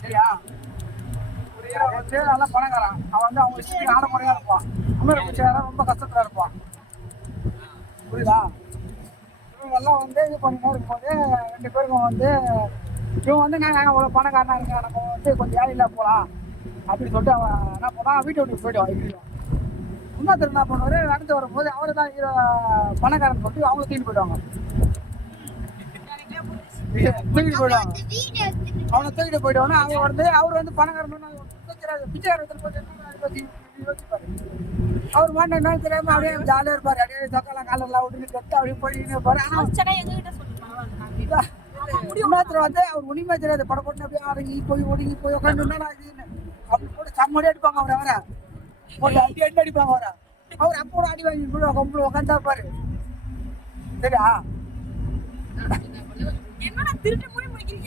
சரியா? ஒரு ஹீரோ வந்து நல்லா பணக்காரன். அவன் வந்து அவங்க இஷ்டத்துக்கு ஆட முறையா இருப்பான். இன்னொரு பிச்சைக்காரன் ரொம்ப கஷ்டத்துல இருப்பான். புரியுதா? இவங்கெல்லாம் வந்து இது பண்ணிட்டு இருக்கும்போது 2 பேருக்கும் வந்து இவன் வந்து நான் அவ்வளோ பணக்காரனா இருக்கேன், நம்ம வந்து கொஞ்சம் ஏழையில போகலாம் அப்படின்னு சொல்லிட்டு அவன் என்ன பண்ணான், வீட்டை விட்டு போயிடுவான். இப்படியும் இன்னொருத்தர் என்ன பண்ணுவாரு, நடந்து வரும்போது அவரு தான் ஹீரோ பணக்காரன் சொல்லிட்டு அவங்க தூக்கிட்டு போயிடுவாங்க. தூக்கிட்டு போயிடுவாங்க. அவனை தூக்கிட்டு போயிடுவானா அவன் வந்து அவர் வந்து பணக்காரன் பிச்சைக்காரத்தில் யோசிப்பாரு. அவர் மாட்டேன் என்ன தெரியாம அப்படியே ஜாலியா இருப்பாரு. அப்படியே சக்கெல்லாம் காலெல்லாம் விட்டு கட்டு அப்படியே போயிட்டு இருப்பாரு. ஆனா இன்னொருத்தர் வந்து அவர் உண்மையா தெரியாது, படம் போட்டு அப்படியே அடங்கி போய் ஒடுங்கி போய் உட்காந்து அப்படி போட்டு செம்மடி அடிப்பாங்க அவரை. அவரை போட்டு அடி அடிப்பாங்க அவரை. அவர் அப்போ அடி வாங்கி கொம்பு உட்காந்தா பாரு. சரியா? என்னடா திருட்டு